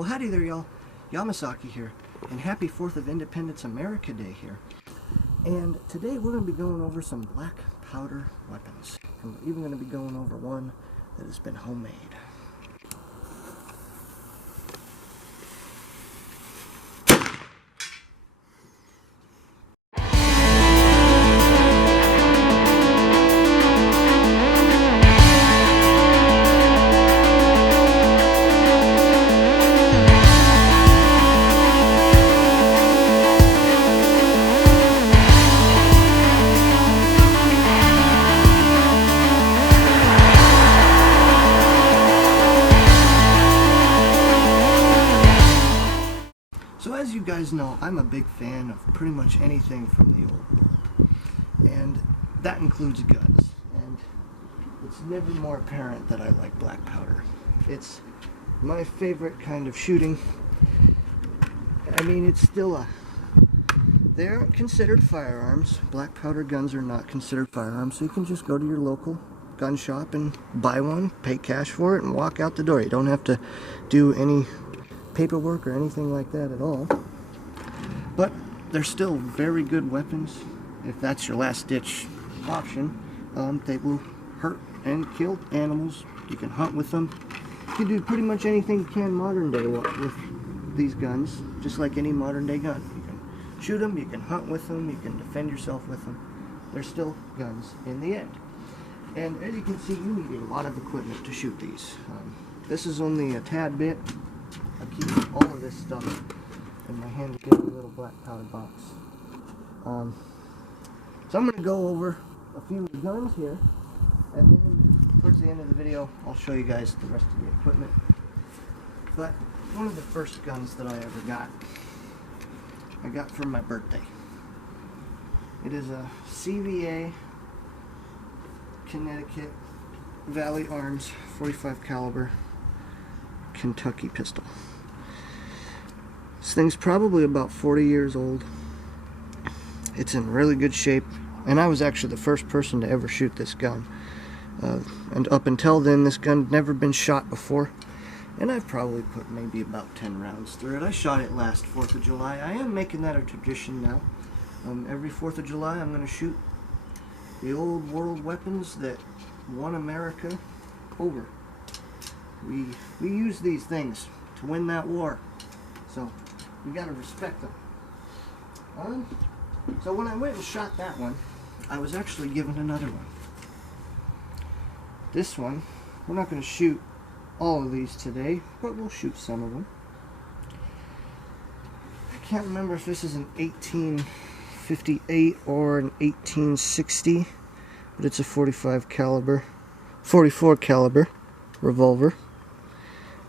Well, howdy there, y'all. Yamasaki here, and happy 4th of Independence America Day here. And today we're going to be going over some black powder weapons. And we're even going to be going over one that has been homemade. So as you guys know, I'm a big fan of pretty much anything from the old world. And that includes guns. And it's never more apparent that I like black powder. It's my favorite kind of shooting. I mean, it's still they aren't considered firearms. Black powder guns are not considered firearms, so you can just go to your local gun shop and buy one, pay cash for it, and walk out the door. You don't have to do any paperwork or anything like that at all. But they're still very good weapons. If that's your last ditch option, they will hurt and kill animals. You can hunt with them. You can do pretty much anything you can modern day with these guns, just like any modern day gun. You can shoot them, you can hunt with them, you can defend yourself with them. They're still guns in the end. And as you can see, you need a lot of equipment to shoot these. This is only a tad bit. I keep all of this stuff in my handy dandy little black powder box. So I'm going to go over a few of the guns here, and then towards the end of the video I'll show you guys the rest of the equipment. But one of the first guns that I ever got, I got for my birthday. It is a CVA Connecticut Valley Arms 45 caliber Kentucky pistol. This thing's probably about 40 years old. It's in really good shape, and I was actually the first person to ever shoot this gun. And up until then, this gun had never been shot before, and I've probably put maybe about 10 rounds through it. I shot it last 4th of July. I am making that a tradition now. Every 4th of July, I'm going to shoot the old world weapons that won America over. We use these things to win that war, so we gotta respect them. So when I went and shot that one, I was actually given another one. This one, we're not going to shoot all of these today, but we'll shoot some of them. I can't remember if this is an 1858 or an 1860, but it's a 44 caliber revolver.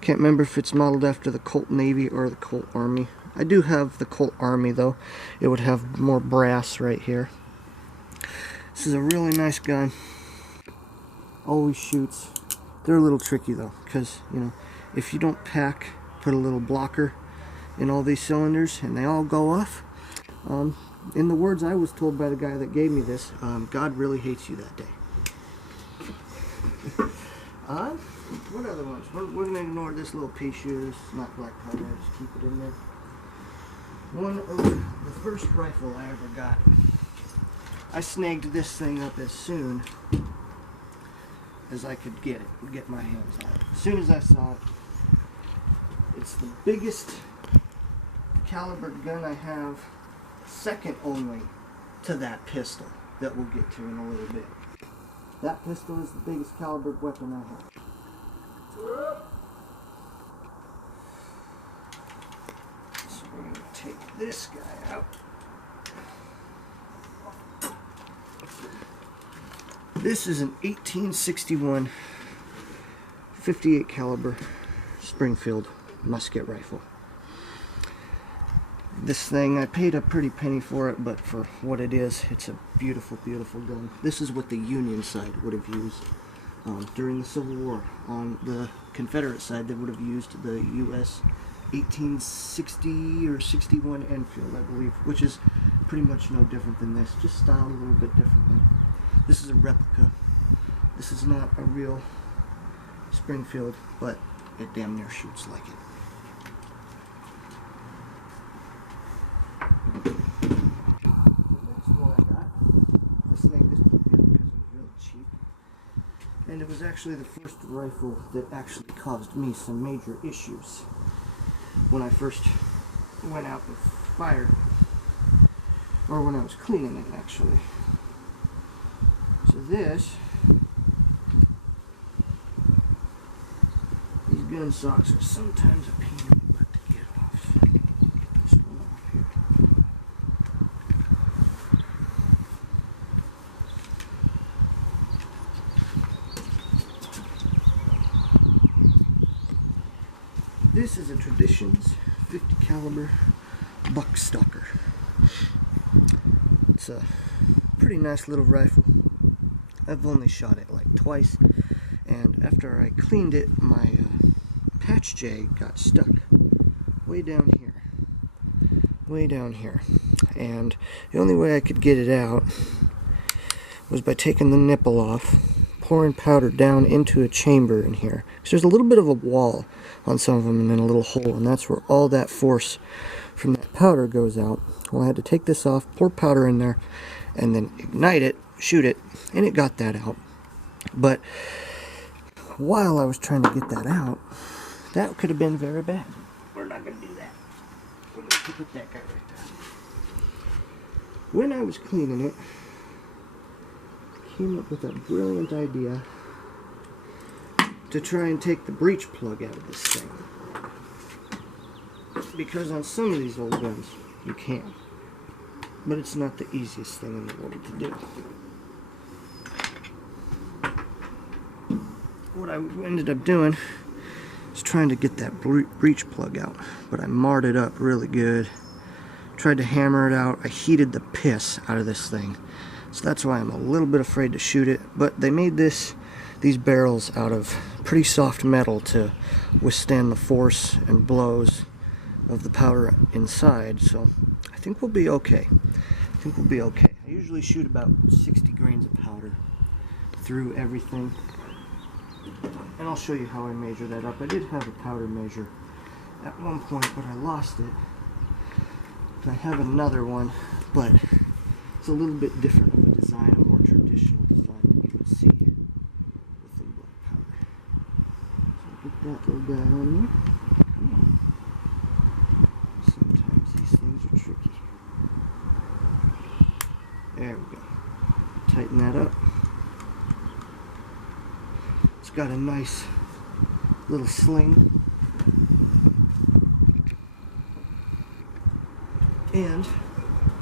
Can't remember if it's modeled after the Colt Navy or the Colt Army. I do have the Colt Army though. It would have more brass right here. This is a really nice gun. Always shoots. They're a little tricky though, because you know, if you don't put a little blocker in all these cylinders and they all go off, in the words I was told by the guy that gave me this, God really hates you that day. What other ones? We're going to ignore this little pea shoe. It's not black powder. Just keep it in there. One of the first rifle I ever got. I snagged this thing up as soon as I could get my hands on it. As soon as I saw it. It's the biggest caliber gun I have, second only to that pistol that we'll get to in a little bit. That pistol is the biggest caliber weapon I have. So we're going to take this guy out. This is an 1861 58 caliber Springfield musket rifle. This thing, I paid a pretty penny for it, but for what it is, it's a beautiful, beautiful gun. This is what the Union side would have used during the Civil War. On the Confederate side, they would have used the U.S. 1860 or 61 Enfield, I believe, which is pretty much no different than this, just styled a little bit differently. This is a replica. This is not a real Springfield, but it damn near shoots like it. And it was actually the first rifle that actually caused me some major issues when I first went out and fired, or when I was cleaning it actually. So these gun socks are sometimes a pain in the butt to get off. Get this one off here. This is a Traditions 50 caliber buck stalker. It's a pretty nice little rifle. I've only shot it like twice, and after I cleaned it, my patch J got stuck way down here, and the only way I could get it out was by taking the nipple off, pouring powder down into a chamber in here. So there's a little bit of a wall on some of them and then a little hole, and that's where all that force from that powder goes out. Well, I had to take this off, pour powder in there, and then ignite it, shoot it, and it got that out. But while I was trying to get that out, that could have been very bad. We're not going to do that. We're going to put that guy right there. When I was cleaning it, I came up with a brilliant idea to try and take the breech plug out of this thing. Because on some of these old guns, you can. But it's not the easiest thing in the world to do. What I ended up doing is trying to get that breech plug out, but I marred it up really good. Tried to hammer it out. I heated the piss out of this thing. So that's why I'm a little bit afraid to shoot it. But they made these barrels out of pretty soft metal to withstand the force and blows of the powder inside, so I think we'll be okay. I usually shoot about 60 grains of powder through everything, and I'll show you how I measure that up. I did have a powder measure at one point, but I lost it. I have another one, but it's a little bit different of a design, a more traditional design that you would see with the black powder. So get that little guy on there. Come on. Sometimes these things are tricky. There we go. Tighten that up. It's got a nice little sling. And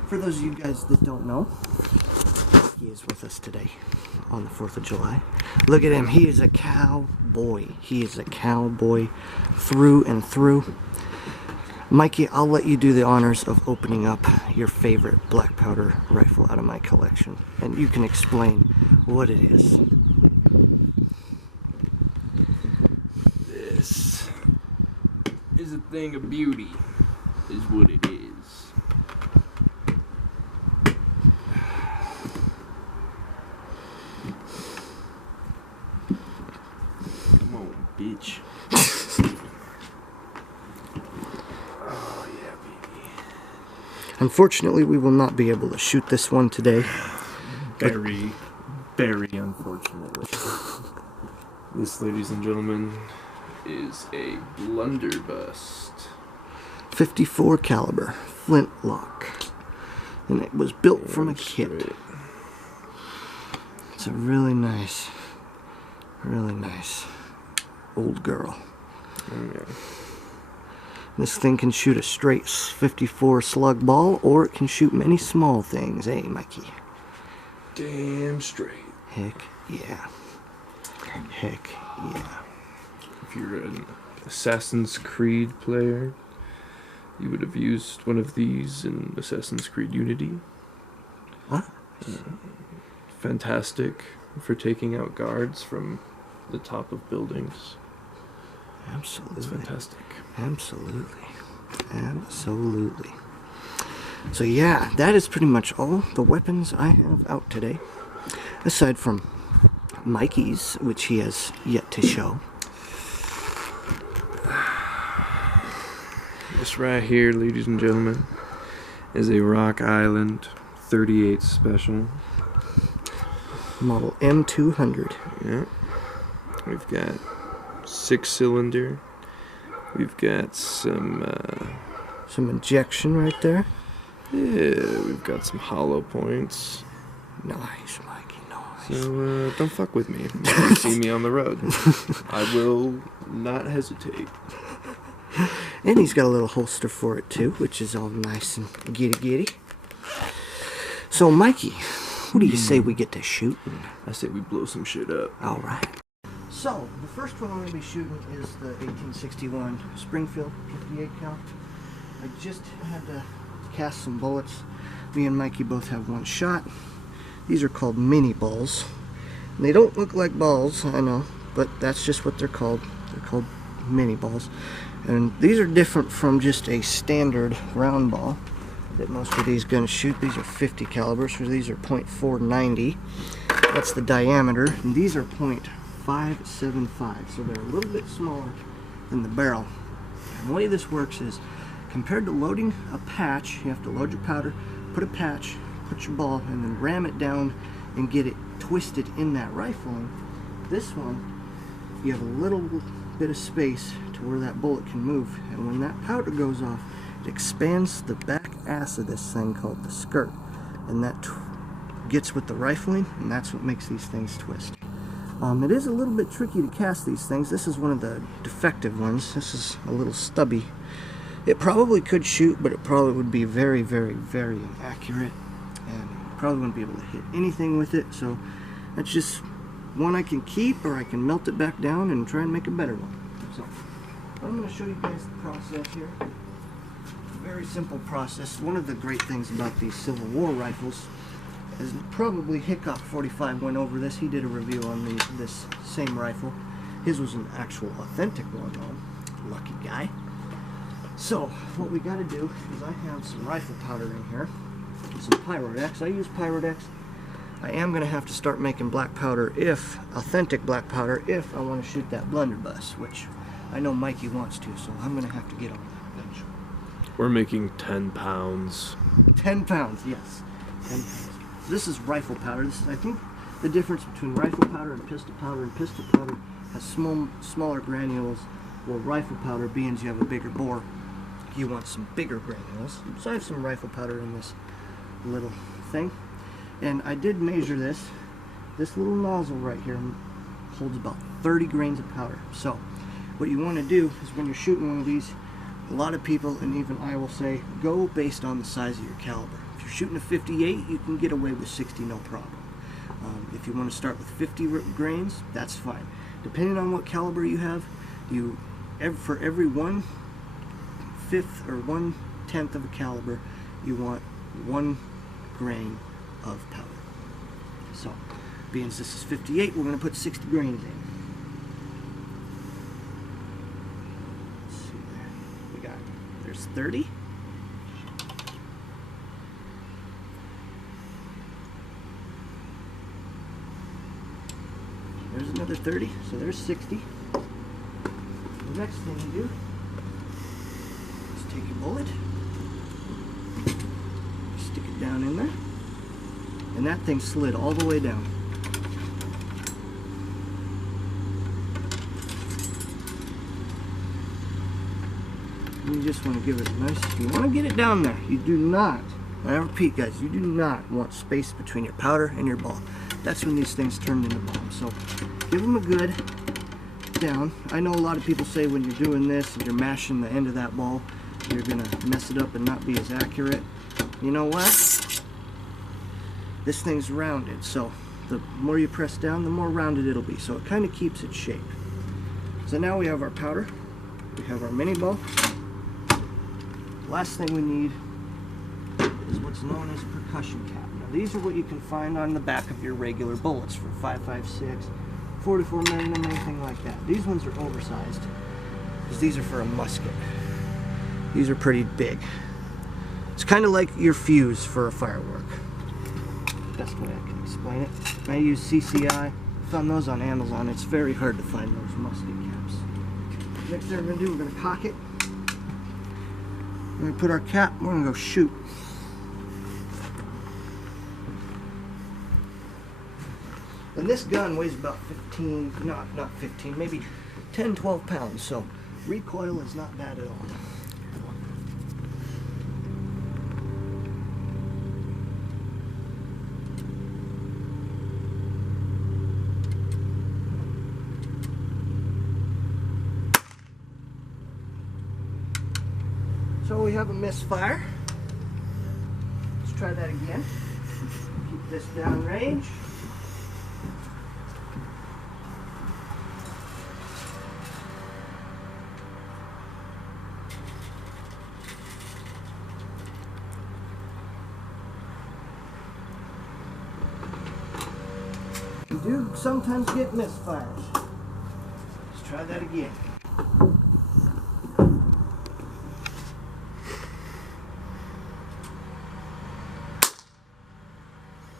for those of you guys that don't know, he is with us today on the 4th of July. Look at him. He is a cowboy. He is a cowboy through and through. Mikey, I'll let you do the honors of opening up your favorite black powder rifle out of my collection, and you can explain what it is. This is a thing of beauty, is what it is. Come on, bitch. Unfortunately, we will not be able to shoot this one today. Very unfortunately. This, ladies and gentlemen, is a blunderbuss. 54 caliber flintlock, and it was built from a kit. It's a really nice old girl. Okay. This thing can shoot a straight 54 slug ball, or it can shoot many small things, eh, Mikey? Damn straight. Heck yeah. Heck yeah. If you're an Assassin's Creed player, you would have used one of these in Assassin's Creed Unity. What? Fantastic for taking out guards from the top of buildings. Absolutely. It's fantastic. Absolutely. So yeah, that is pretty much all the weapons I have out today. Aside from Mikey's, which he has yet to show. This right here, ladies and gentlemen, is a Rock Island 38 Special. Model M200. Yeah. We've got 6-cylinder. We've got some injection right there. yeah, we've got some hollow points. Nice, Mikey, nice. So don't fuck with me. If you see me on the road, I will not hesitate. And he's got a little holster for it too, which is all nice and giddy. So, Mikey, what do you say we get to shooting? I say we blow some shit up. All right. So, the first one I'm going to be shooting is the 1861 Springfield 58 cal. I just had to cast some bullets. Me and Mikey both have one shot. These are called mini balls. And they don't look like balls, I know, but that's just what they're called. They're called mini balls. And these are different from just a standard round ball that most of these guns shoot. These are 50 calibers, so these are .490. That's the diameter, and these are .575, so they're a little bit smaller than the barrel. And the way this works is, compared to loading a patch, you have to load your powder, put a patch, put your ball, and then ram it down and get it twisted in that rifle. And this one, you have a little bit of space to where that bullet can move, and when that powder goes off, it expands the back ass of this thing called the skirt, and that gets with the rifling, and that's what makes these things twist. It is a little bit tricky to cast these things. This is one of the defective ones. This is a little stubby. It probably could shoot, but it probably would be very, very, very inaccurate, and you probably wouldn't be able to hit anything with it. So that's just one I can keep, or I can melt it back down and try and make a better one. So I'm going to show you guys the process here. Very simple process. One of the great things about these Civil War rifles is probably Hickok 45 went over this. He did a review on this same rifle. His was an actual authentic one, though. Lucky guy. So what we got to do is I have some rifle powder in here, some Pyrodex. I use Pyrodex. I am going to have to start making black powder, authentic black powder, if I want to shoot that blunderbuss, which I know Mikey wants to, so I'm going to have to get on that eventually. We're making 10 pounds. 10 pounds, yes. 10 pounds. This is rifle powder. This is, I think, the difference between rifle powder and pistol powder has smaller granules, while rifle powder, being you have a bigger bore, you want some bigger granules. So I have some rifle powder in this little thing. And I did measure this. This little nozzle right here holds about 30 grains of powder. So what you want to do is when you're shooting one of these, a lot of people, and even I will say, go based on the size of your caliber. If you're shooting a 58, you can get away with 60 no problem. If you want to start with 50 grains, that's fine. Depending on what caliber you have, for every 1/5 or 1/10 of a caliber, you want 1 grain of powder. So, being this is 58, we're going to put 60 grains in. Let's see there. There's 30. There's another 30, so there's 60. The next thing you do is take your bullet, stick it down in there, and that thing slid all the way down. You just want to give it a nice, you want to get it down there. You do not, I repeat guys, you do not want space between your powder and your ball. That's when these things turn into bombs. So give them a good down. I know a lot of people say when you're doing this and you're mashing the end of that ball, you're going to mess it up and not be as accurate. You know what? This thing's rounded, so the more you press down, the more rounded it'll be. So it kind of keeps its shape. So now we have our powder, we have our mini ball. Last thing we need is what's known as percussion cap. Now these are what you can find on the back of your regular bullets for 5.56, 44 Magnum, anything like that. These ones are oversized because these are for a musket. These are pretty big. It's kind of like your fuse for a firework. Best way I can explain it. I use CCI. Found those on Amazon. It's very hard to find those musket caps. Next thing we're going to do, we're going to cock it. We're going to put our cap, we're going to go shoot. And this gun weighs about 15, not 15, maybe 10, 12 pounds, so recoil is not bad at all. So we have a misfire. Let's try that again. Keep this down range. You do sometimes get misfires. Let's try that again.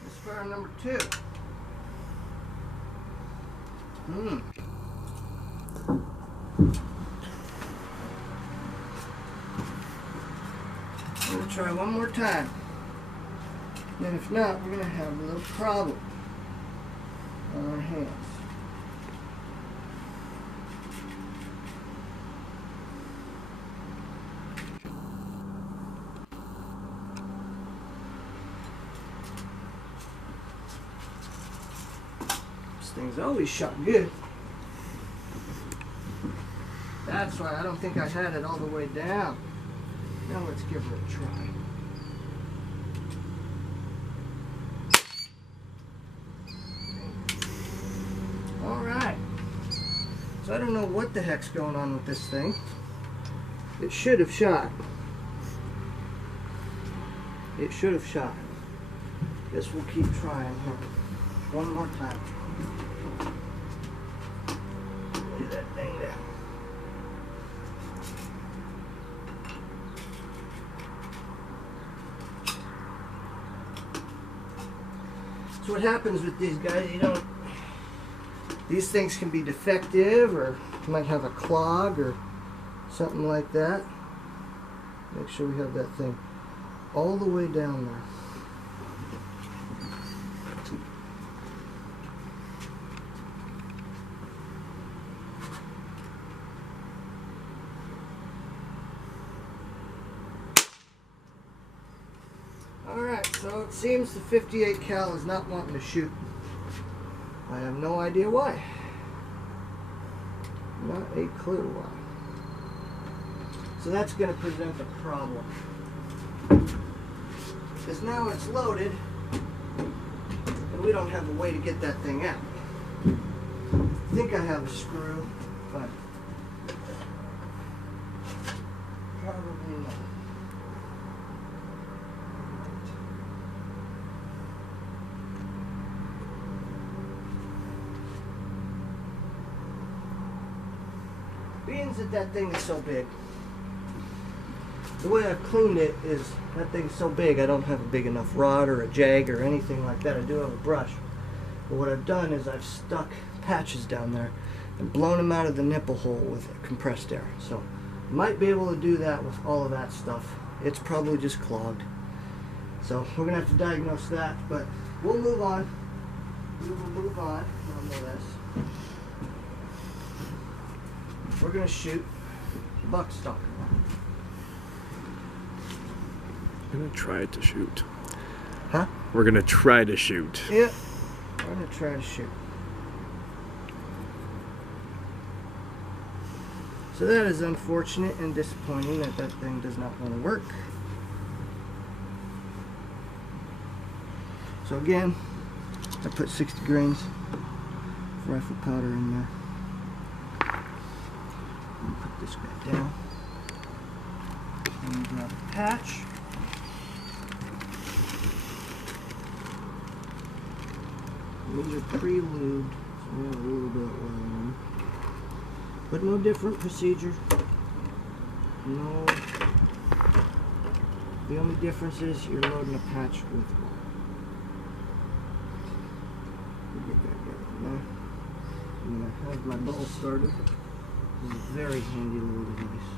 Misfire number 2. I'm going to try one more time. And if not, we're going to have a little problem on our hands. This thing's always shot good. That's why I don't think I had it all the way down. Now let's give her a try. Alright. So I don't know what the heck's going on with this thing. It should have shot. It should have shot. Guess we'll keep trying here. One more time. Get that thing down. So what happens with these guys, these things can be defective, or you might have a clog or something like that. Make sure we have that thing all the way down there. Alright, so it seems the 58 cal is not wanting to shoot. I have no idea why. Not a clue why. So that's going to present a problem. Because now it's loaded, and we don't have a way to get that thing out. I think I have a screw, but probably not. Being that thing is so big, the way I've cleaned it is that thing's so big I don't have a big enough rod or a jag or anything like that. I do have a brush, but what I've done is I've stuck patches down there and blown them out of the nipple hole with compressed air. So I might be able to do that with all of that stuff. It's probably just clogged. So we're gonna have to diagnose that, but we'll move on. We will move on nonetheless. We're going to shoot buckstock. We're going to try to shoot. Huh? We're going to try to shoot. Yeah, we're going to try to shoot. So that is unfortunate and disappointing that that thing does not want to work. So again, I put 60 grains of rifle powder in there. Put this guy down and grab a patch. These are pre-lubed, so we have a little bit of oil in them. But no different procedure. No. The only difference is you're loading a patch with oil. Get that guy in there. I'm going to have my ball started. This is a very handy little device.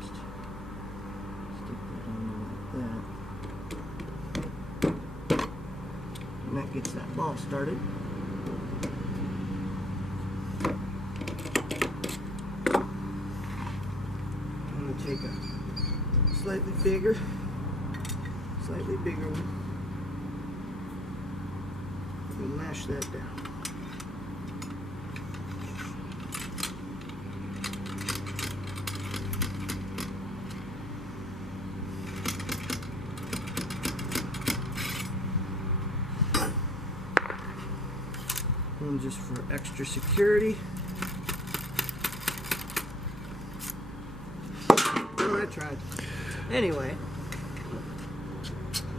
Just stick that on there like that. And that gets that ball started. I'm going to take a slightly bigger one. We'll mash that down. And just for extra security. Well, I tried. Anyway,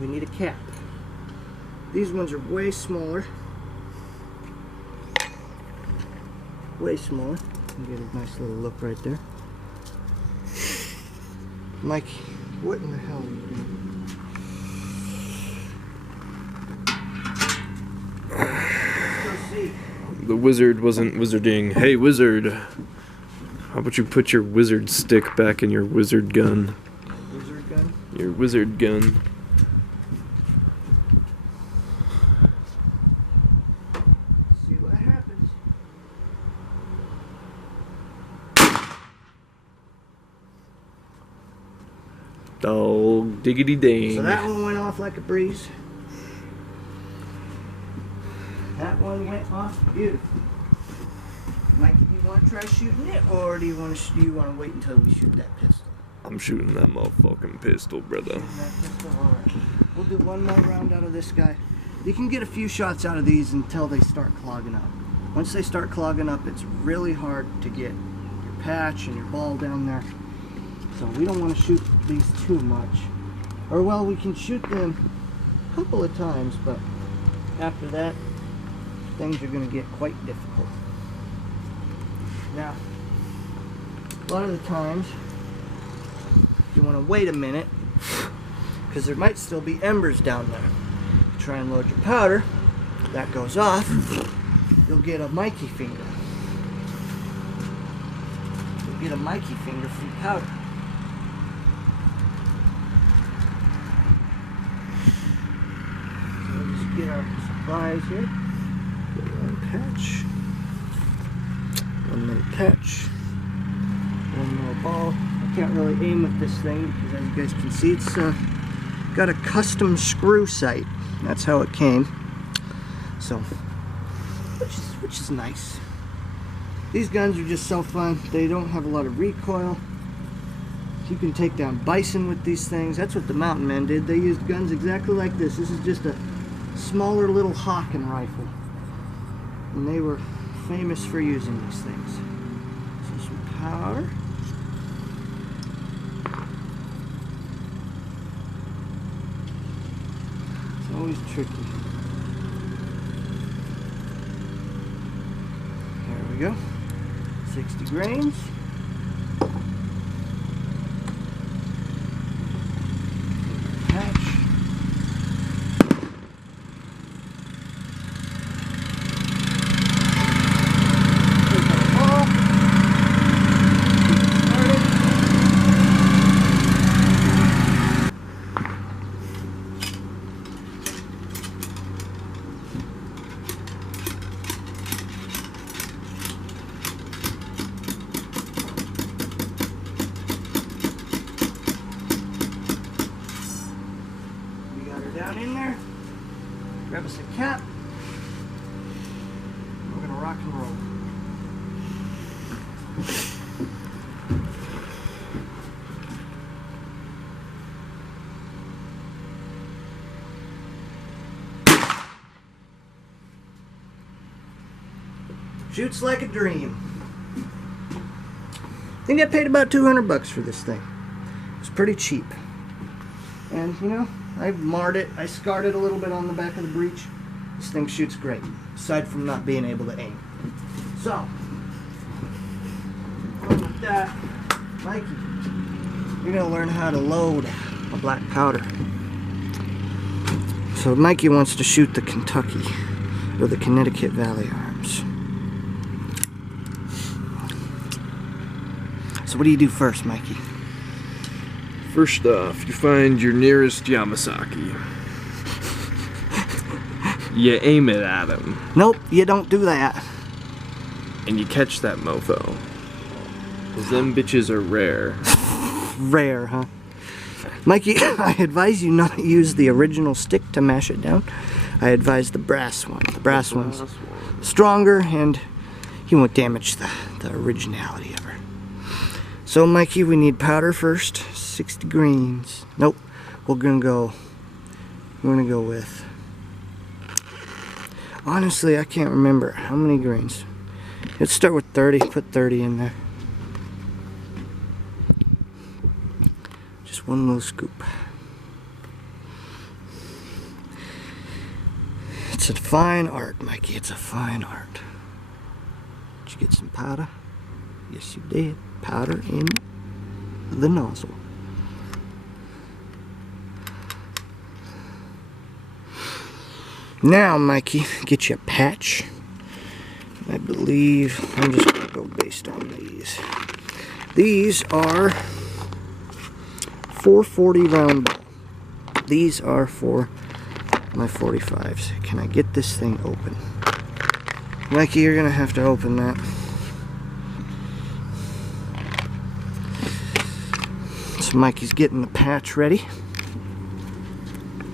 we need a cap. These ones are way smaller. Way smaller. You get a nice little look right there. Mike, what in the hell are you doing? The wizard wasn't wizarding. Hey, wizard. How about you put your wizard stick back in your wizard gun? Wizard gun? Your wizard gun. See what happens. Dog diggity dang. So that one went off like a breeze. That one went off beautiful. Mike, do you want to try shooting it, or do you want to wait until we shoot that pistol? I'm shooting that motherfucking pistol, brother. That pistol, all right. We'll do one more round out of this guy. You can get a few shots out of these until they start clogging up. Once they start clogging up, it's really hard to get your patch and your ball down there. So we don't want to shoot these too much. Or well, we can shoot them a couple of times, but after that, things are going to get quite difficult. Now, a lot of the times, you want to wait a minute, because there might still be embers down there. Try and load your powder, that goes off, you'll get a Mikey finger. You'll get a Mikey finger from powder. So we'll just get our supplies here. One patch, one more patch, one more ball. I can't really aim with this thing because, as you guys can see, it's got a custom screw sight. That's how it came. So, which is nice. These guns are just so fun. They don't have a lot of recoil. You can take down bison with these things. That's what the mountain men did. They used guns exactly like this. This is just a smaller little Hawken rifle. And they were famous for using these things. So some powder. It's always tricky. There we go. 60 grains. Patch. Down in there, grab us a cap, we're gonna rock and roll. Shoots like a dream. I think I paid about 200 bucks for this thing. It's pretty cheap. And you know, I've marred it. I scarred it a little bit on the back of the breech. This thing shoots great, aside from not being able to aim. So, with that, Mikey, you're gonna learn how to load a black powder. So Mikey wants to shoot the Kentucky, or the Connecticut Valley Arms. So what do you do first, Mikey? First off, you find your nearest YAMAHSAKI. You aim it at him, Nope, you don't do that. and you catch that mofo. 'Cause them bitches are rare. Rare, huh? Mikey, I advise you not to use the original stick to mash it down. I advise the brass one. The brass one's stronger, and you won't damage the originality of her. So, Mikey, we need powder first. 60 greens. Nope. We're gonna go with... Honestly, I can't remember how many greens. Let's start with 30. Put 30 in there. Just one little scoop. It's a fine art, Mikey. It's a fine art. Did you get some powder? Yes, you did. Powder in the nozzle. Now, Mikey, get you a patch. I believe I'm just going to go based on these. These are 440 round ball. These are for my 45s. Can I get this thing open? Mikey, you're going to have to open that. So Mikey's getting the patch ready.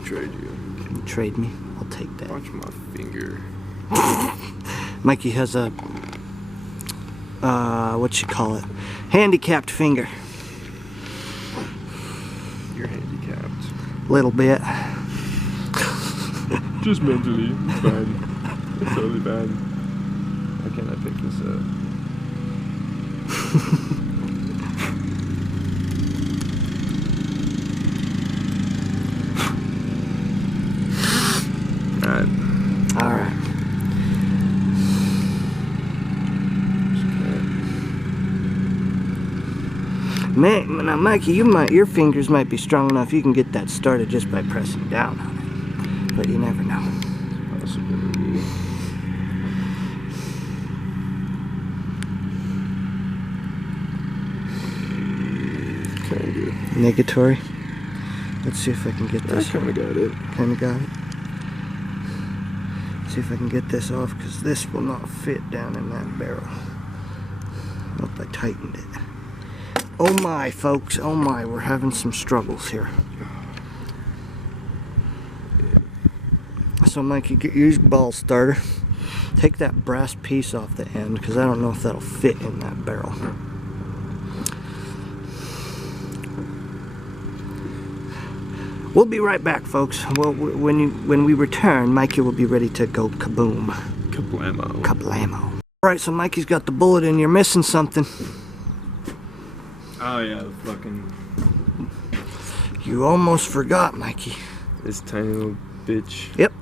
Trade you. Trade me. I'll take that. Watch my finger. Mikey has a, what you call it? Handicapped finger. You're handicapped. Little bit. Just mentally. It's fine. It's totally bad. Why can't I pick this up? Alright. Now, Mikey, your fingers might be strong enough you can get that started just by pressing down on it. But you never know. Possibility. Kinda. Negatory. Let's see if I can get I this. kinda got it. Kinda got it. See if I can get this off, because this will not fit down in that barrel. Nope, I tightened it. Oh my, folks. Oh my, we're having some struggles here. So, Mikey, get your ball starter. Take that brass piece off the end, because I don't know if that'll fit in that barrel. We'll be right back, folks. Well, when we return, Mikey will be ready to go kaboom. Kablamo. Kablamo. Alright, so Mikey's got the bullet and you're missing something. Oh yeah, the fucking... You almost forgot, Mikey. This tiny little bitch. Yep.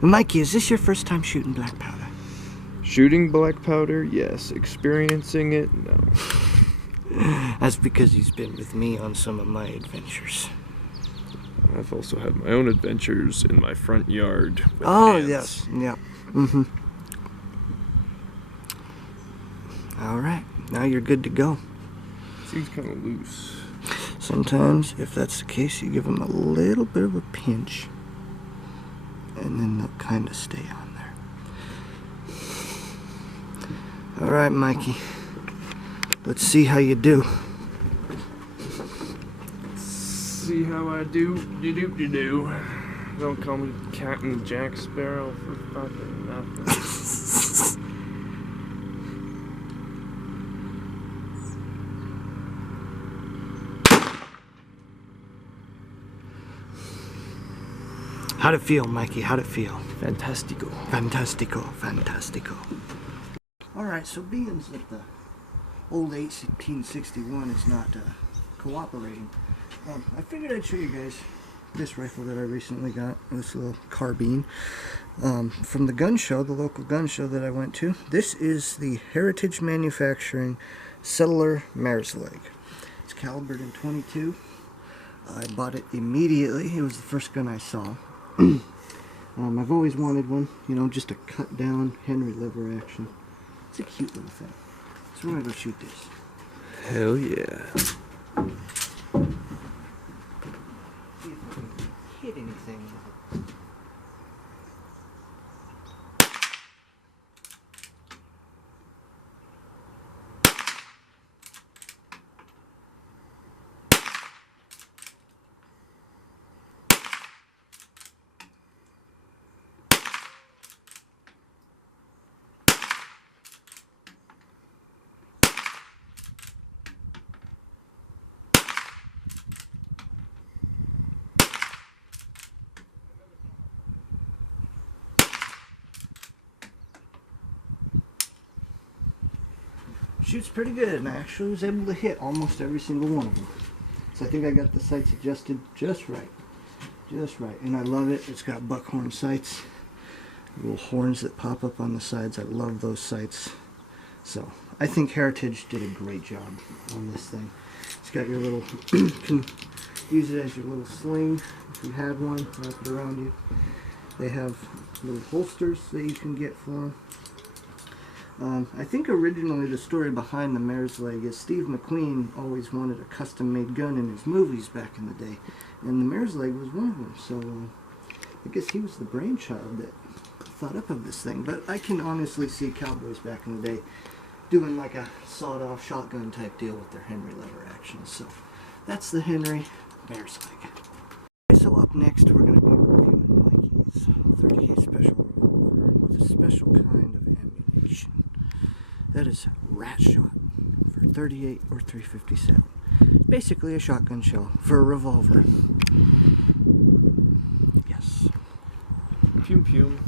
Mikey, is this your first time shooting black powder? Shooting black powder, yes. Experiencing it, no. That's because he's been with me on some of my adventures. I've also had my own adventures in my front yard with Oh, ants. yes. Yep. Mm-hmm. Alright, now you're good to go. Seems kind of loose. Sometimes, if that's the case, you give them a little bit of a pinch, and then they'll kind of stay on there. Alright, Mikey. Let's see how you do. See how I do? You-do-you-do. Don't call me Captain Jack Sparrow for fucking nothing. How'd it feel, Mikey? How'd it feel? Fantastico. Fantastico, fantastico. Alright, so being that the old 1861 is not cooperating, I figured I'd show you guys this rifle that I recently got, this little carbine, from the gun show, the local gun show that I went to. This is the Heritage Manufacturing Settler Mare's Leg. It's calibered in .22. I bought it immediately. It was the first gun I saw. I've always wanted one, you know, just a cut down Henry lever action. It's a cute little thing. So we're gonna go shoot this. Hell yeah. See if I can hit anything with it. shoots pretty good, and I actually was able to hit almost every single one of them. So I think I got the sights adjusted just right. Just right. And I love it. It's got buckhorn sights. Little horns that pop up on the sides. I love those sights. So I think Heritage did a great job on this thing. It's got your little, you can use it as your little sling if you had one, wrap it around you. They have little holsters that you can get for them. I think originally the story behind the Mare's Leg is Steve McQueen always wanted a custom-made gun in his movies back in the day, and the Mare's Leg was one of them. So I guess he was the brainchild that thought up of this thing. But I can honestly see cowboys back in the day doing like a sawed-off shotgun type deal with their Henry lever action. So that's the Henry Mare's Leg. Okay, so up next we're going to be reviewing Mikey's 38 Special Revolver with a special kind of ammunition. That is rat shot for 38 or 357. Basically a shotgun shell for a revolver. Yes. Pew pew.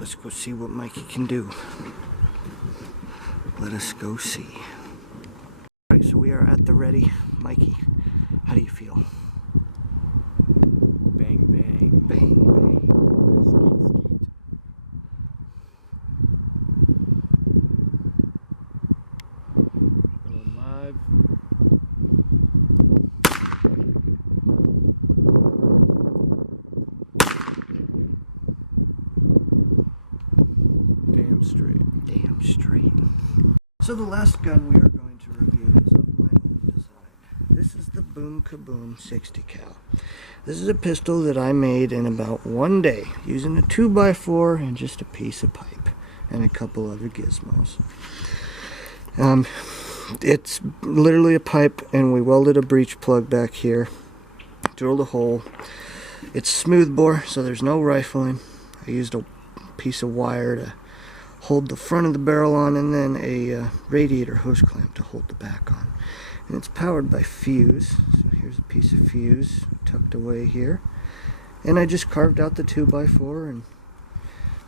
Let's go see what Mikey can do. Let us go see. Alright, so we are at the ready. Mikey, how do you feel? Bang bang. Bang, bang. Skeet skeet. Going live. Damn straight. Damn straight. So the last gun we are going to review is of my own design. This is the Boom Kaboom 60 cal. This is a pistol that I made in about one day using a 2x4 and just a piece of pipe and a couple other gizmos. It's literally a pipe, and we welded a breech plug back here, drilled a hole. It's smooth bore, so there's no rifling. I used a piece of wire to hold the front of the barrel on, and then a radiator hose clamp to hold the back on. And it's powered by fuse. So here's a piece of fuse tucked away here. And I just carved out the 2x4, and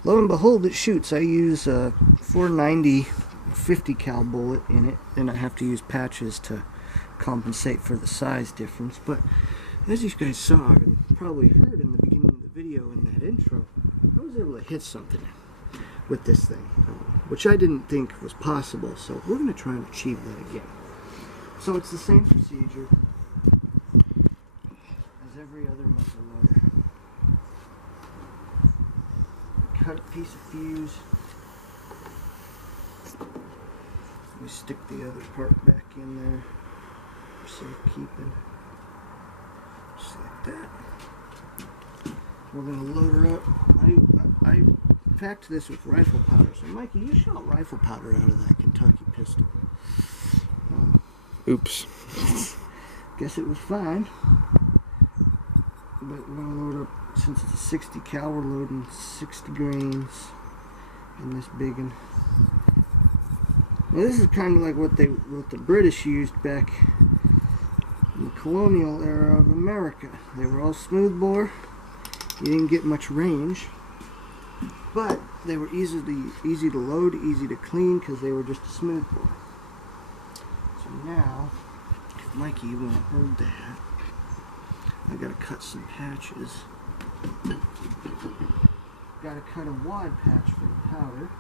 lo and behold, it shoots. I use a 490 50 cal bullet in it, and I have to use patches to compensate for the size difference. But as you guys saw and probably heard in the beginning of the video in that intro, I was able to hit something with this thing, which I didn't think was possible. So we're going to try and achieve that again. So it's the same procedure as every other muzzle loader. Cut a piece of fuse. We stick the other part back in there for safekeeping. Just like that. We're going to load her up. I packed this with rifle powder. So Mikey, you shot rifle powder out of that Kentucky pistol. Oops. Guess it was fine. But we're going to load up, since it's a 60 cal, we're loading 60 grains in this big one. Now this is kind of like what the British used back in the colonial era of America. They were all smooth bore. You didn't get much range, but they were easy to load, easy to clean, because they were just a smooth bore. So now, if Mikey won't hold that, I gotta cut some patches. Gotta cut a wad patch for the powder.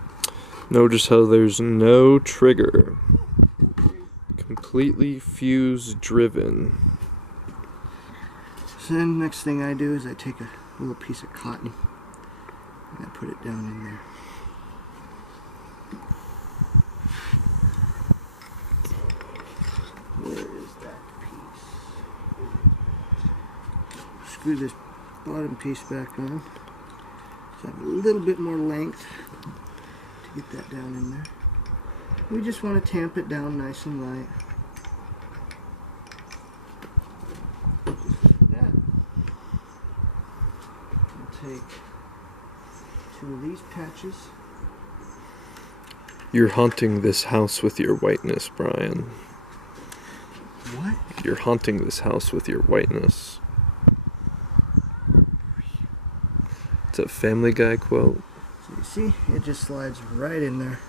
Notice how there's no trigger. Completely fuse driven. So then next thing I do is I take a little piece of cotton and I put it down in there. Where is that piece? Screw this bottom piece back on. So I have a little bit more length to get that down in there. We just want to tamp it down nice and light. Like that. We'll take 2 of these patches. You're haunting this house with your whiteness, Brian. What? You're haunting this house with your whiteness. It's a Family Guy quote. So you see, it just slides right in there.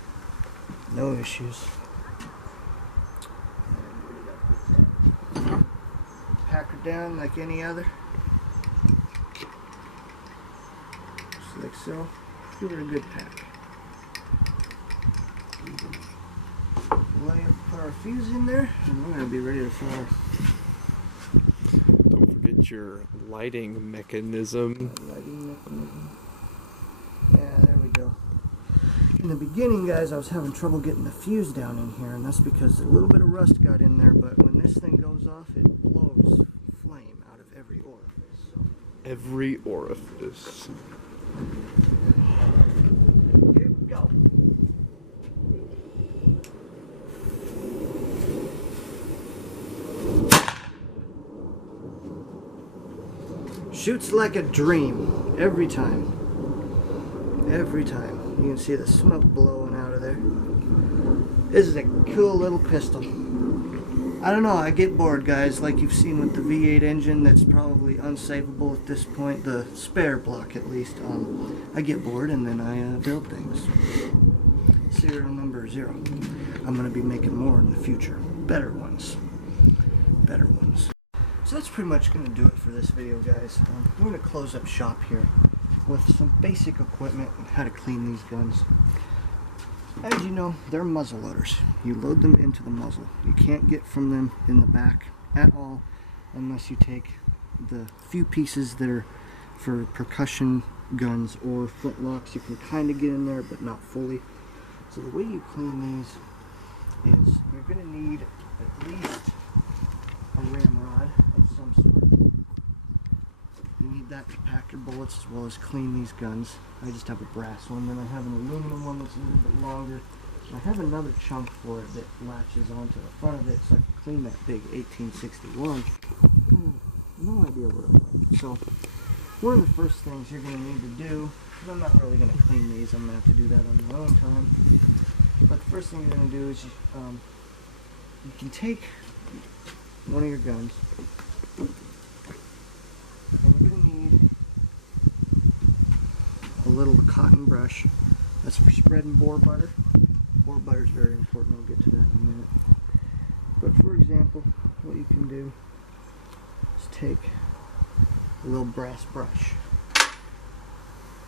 No issues. Pack her down like any other. Just like so. Give her a good pack. Put our fuse in there, and we're going to be ready to fire. Don't forget your lighting mechanism. Yeah, there we go. In the beginning, guys, I was having trouble getting the fuse down in here, and that's because a little bit of rust got in there, but when this thing goes off, it blows flame out of every orifice. So. Every orifice. Here we go. Shoots like a dream every time. Every time. You can see the smoke blowing out of there. This is a cool little pistol. I don't know, I get bored, guys, like you've seen with the V8 engine that's probably unsavable at this point, the spare block at least. I get bored and then I build things. Serial number 0. I'm going to be making more in the future. Better ones. Better ones. So that's pretty much going to do it for this video, guys. We're going to close up shop here with some basic equipment and how to clean these guns. As you know, they're muzzle loaders. You load them into the muzzle. You can't get from them in the back at all unless you take the few pieces that are for percussion guns or flintlocks. You can kind of get in there, but not fully. So the way you clean these is you're going to need at least a ramrod of some sort. You need that to pack your bullets as well as clean these guns. I just have a brass one, then I have an aluminum one that's a little bit longer. I have another chunk for it that latches onto the front of it so I can clean that big 1861. No idea what it was. So one of the first things you're going to need to do, because I'm not really going to clean these, I'm going to have to do that on my own time. But the first thing you're going to do is you can take one of your guns, and you're going to need a little cotton brush. That's for spreading boar butter. Boar butter is very important. I'll get to that in a minute. But for example, what you can do is take a little brass brush.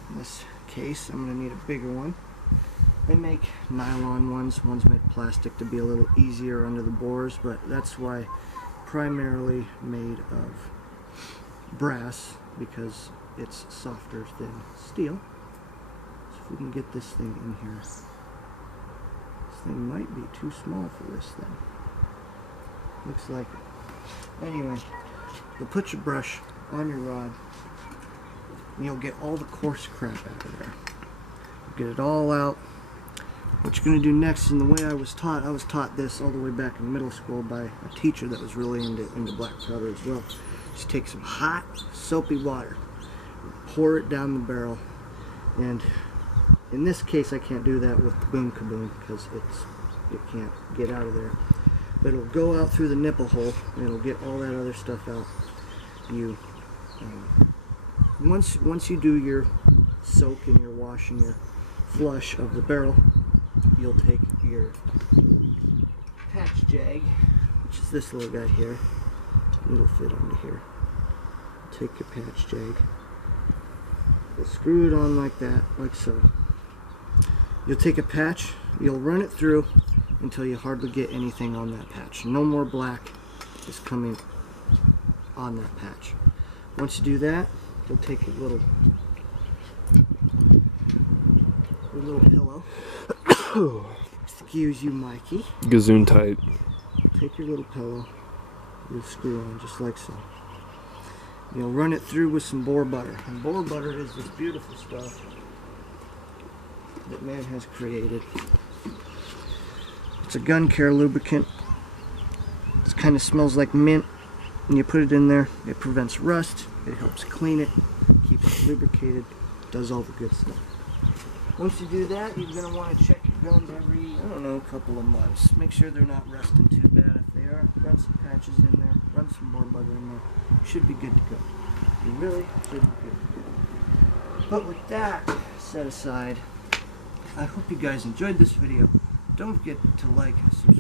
In this case, I'm going to need a bigger one. They make nylon ones. One's made of plastic to be a little easier under the bores, but that's why primarily made of brass, because it's softer than steel. So if we can get this thing in here. This thing might be too small for this thing. Looks like it. Anyway, you'll put your brush on your rod and you'll get all the coarse crap out of there. Get it all out. What you're going to do next, and the way I was taught this all the way back in middle school by a teacher that was really into black powder as well. Just take some hot, soapy water, pour it down the barrel, and in this case I can't do that with the boom kaboom because it can't get out of there. But it'll go out through the nipple hole and it'll get all that other stuff out. You once you do your soak and your wash and your flush of the barrel, you'll take your patch jag, which is this little guy here. It'll fit under here. Take your patch jag. You'll screw it on like that, like so. You'll take a patch, you'll run it through until you hardly get anything on that patch. No more black is coming on that patch. Once you do that, you'll take a little pillow. Excuse you, Mikey. Gazoon tight. Take your little pillow, you'll screw on just like so. You'll run it through with some boar butter. And boar butter is this beautiful stuff that man has created. It's a gun care lubricant. It kind of smells like mint. When you put it in there, it prevents rust, it helps clean it, keeps it lubricated, does all the good stuff. Once you do that, you're going to want to check your guns every, I don't know, couple of months. Make sure they're not rusting too bad. If they are, run some patches in there, run some more butter in there. You should be good to go. You really should be good to go. But with that set aside, I hope you guys enjoyed this video. Don't forget to like, subscribe.